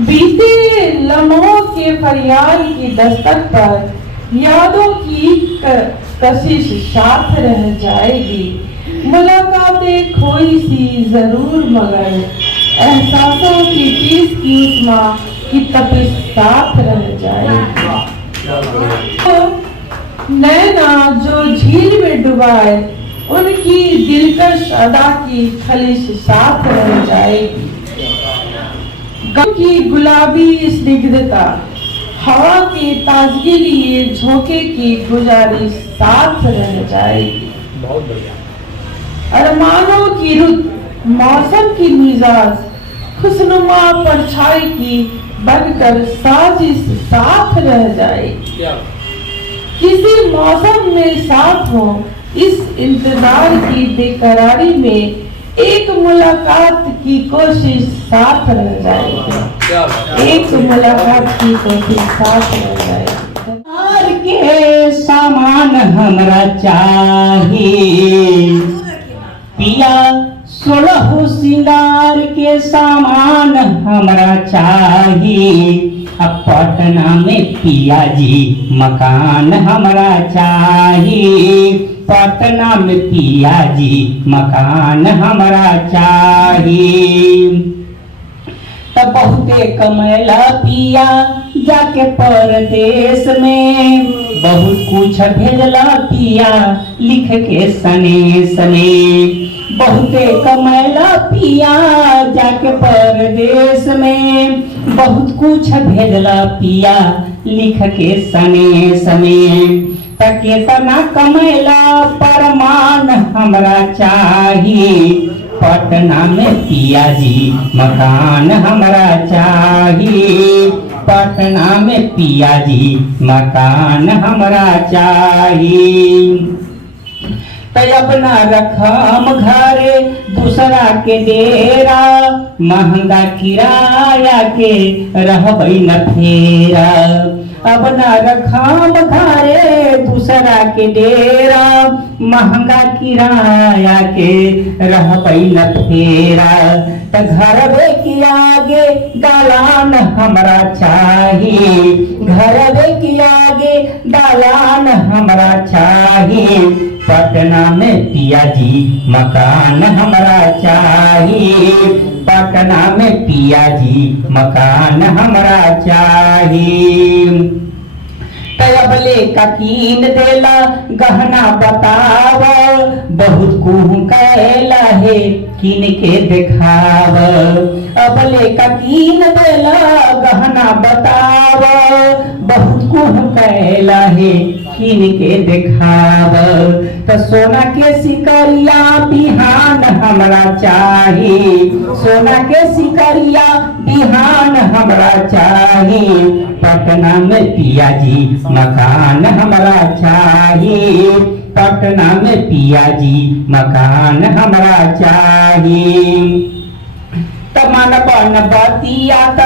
बीते लम्हों के फरियाद की दस्तक पर यादों की कशिश साथ रह जाएगी। मुलाकातें खोई सी जरूर मगर एहसासों की टीस की उष्मा की तपिश साथ रह जाएगी। तो नैना जो झील में डुबाए उनकी दिलकश अदा की खलिश साथ रह जाएगी। गम की गुलाबी स्निग्धता हवा की ताजगी लिए झोंके की गुजारिश साथ रह जाएगी। बहुत बढ़िया। अरमानों की रुत मौसम की मिजाज खुशनुमा परछाई की बनकर साजिश साथ रह जाएगी। किसी मौसम में साथ हो इस इंतजार की बेकरारी में एक मुलाकात की कोशिश साथ रह जाएगी। एक मुलाकात की कोशिश साथ रह जाएगी। हार के सामान हमरा चाहिए पिया, 16 सिंगार के सामान हमरा चाहिए। अब पटना में पिया जी मकान हमरा चाहिए। पटना में पिया जी मकान हमरा चाहिए। तब बहुते कमैला पिया जाके परदेश में, बहुत कुछ भेजला पिया लिख के सनेश में। बहुते कमैला पिया जाके परदेश में, बहुत कुछ भेजला पिया लिख के सनेश में। केतना कमैला परमान हमरा चाहिए। पटना में पिया जी मकान हमरा चाहिए। पटना में पिया जी मकान हमरा चाहिए। अपना रखम घरे दूसरा के डेरा, महंगा किराया के रहबै न फेरा। अब न रखम घरे दूसरा के डेरा, महंगा किराया के रहबै न फेरा। त घरवे के आगे दालान हमरा चाहिए। घरवे के आगे दालान हमरा चाहिए। पटना में पिया जी मकान हमरा चाहिए। पटना में पिया जी मकान हमरा चाहिए। तबले का कीन देला गहना बताव, बहुत कुह कैला है कीन के देखाव। अबले का कीन देला गहना बताव, बहुत कुह कैला है कीन के देखाव। तो सोना के सिकरिया बिहान हमरा चाहिए। सोना के सिकरिया बिहान हमरा चाहिए। पटना में पिया जी मकान हमरा चाहिए। पटना में पिया जी मकान हमरा चाहिए। तमन बन बतिया त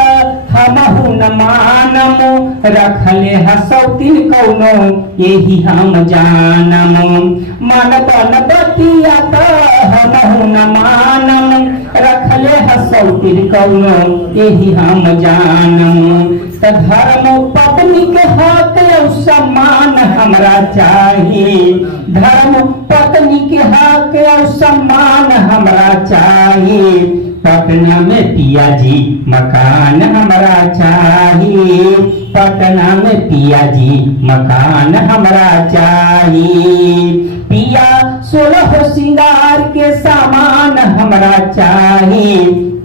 हमहु न मानम, रखले हसौतिन कौनो यही हम जानम। मन बन बतिया त हमहु न मानम, रखले हसौतिन कौनो यही हम जानम। त धर्म पत्नी के हक और सम्मान हमरा चाहिए। धर्म पत्नी के हक और सम्मान हमरा चाहिए। पटना में पिया जी मकान हमरा चाहिए। पटना में पिया जी मकान हमरा चाहिए। पिया 16 सिंगार के सामान हमरा चाहिए।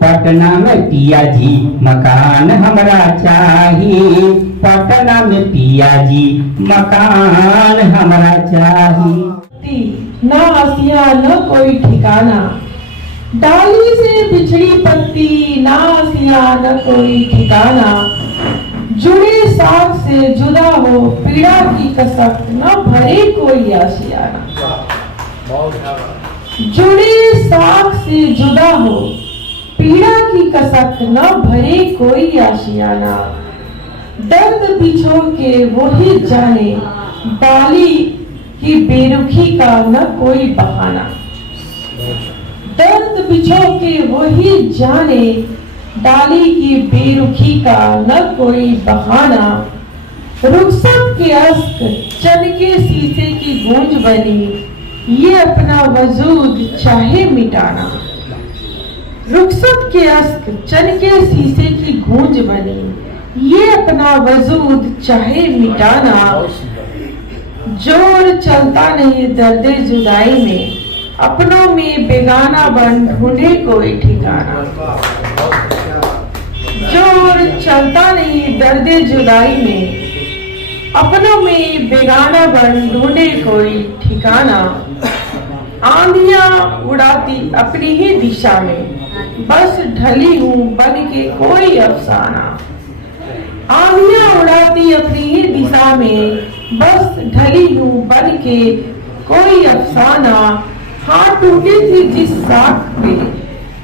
पटना में पिया जी मकान हमरा चाहिए। पटना में पिया जी मकान हमरा चाहिए। ना आसिया न कोई ठिकाना, डाली से बिछड़ी पत्ती ना आसिया न कोई ठिकाना। जुड़े साथ से जुदा हो पीड़ा की कसक न भरे कोई आशियाना। जुड़े साथ से जुदा हो पीड़ा की कसक न भरे कोई आशियाना। दर्द बिछो के वो ही जाने, डाली की बेरुखी का न कोई बहाना। दर्द बिछो के वही जाने, डाली की बेरुखी का न कोई बहाना, रुखसत के अश्क चनके शीशे की गूंज बनी, ये अपना वजूद चाहे मिटाना। रुखसत के अश्क चनके शीशे की गूंज बनी, ये अपना वजूद चाहे मिटाना। जोर चलता नहीं दर्दे जुदाई में, अपनों में बेगाना बन ढूंढे कोई ठिकाना। जोर चलता नहीं दर्दे जुदाई में, अपनों में बेगाना बन ढूंढे कोई ठिकाना। आंधियां उड़ाती अपनी ही दिशा में, बस ढली हूं बन के कोई अफसाना। आंधियां उड़ाती अपनी ही दिशा में, बस ढली हूं बन के कोई अफसाना। हाँ टूटी थी जिस साख पे,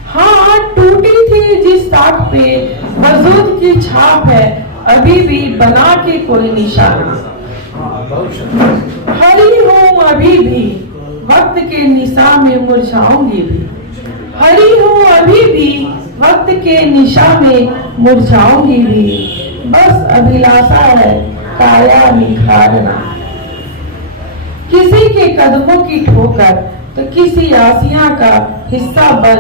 हाँ टूटी थी जिस साख पे, वजूद की छाप है अभी भी बना के कोई निशाना। हरी हूँ अभी भी वक्त के निशा में मुरझाऊंगी भी, हरी हूँ अभी भी वक्त के निशा में मुरझाऊंगी भी। बस अभिलाषा है काया निखारना, किसी के कदमों की ठोकर तो किसी आसिया का हिस्सा बन,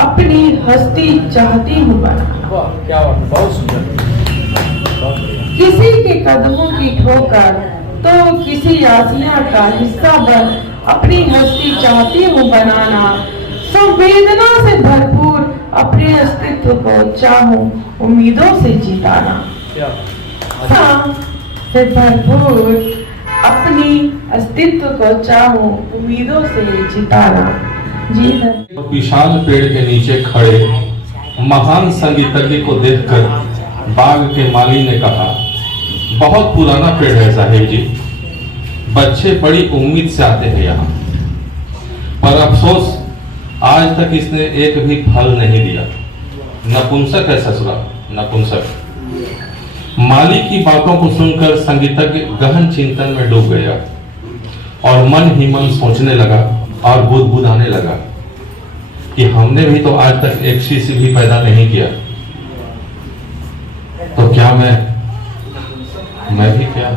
अपनी हस्ती चाहती हूँ बनाना। क्या बात, बहुत सुंदर। किसी के कदमों की ठोकर तो किसी आसिया का हिस्सा बन, अपनी हस्ती चाहती हूँ बनाना। संवेदना से भरपूर अपने अस्तित्व को चाहूं उम्मीदों से जिताना। से भरपूर अपनी अस्तित्व को चाहूं उम्मीदों से जिताना। जी सर। विशाल पेड़ के नीचे खड़े महान संगीतज्ञ को देखकर बाग के माली ने कहा, बहुत पुराना पेड़ है साहिब जी, बच्चे बड़ी उम्मीद से आते हैं यहाँ, पर अफसोस आज तक इसने एक भी फल नहीं दिया। नपुंसक है ससुरा, नपुंसक। माली की बातों को सुनकर संगीतज्ञ गहन चिंतन में डूब गया और मन ही मन सोचने लगा और बुदबुदाने लगा कि हमने भी तो आज तक एक शिशु भी पैदा नहीं किया, तो क्या मैं भी क्या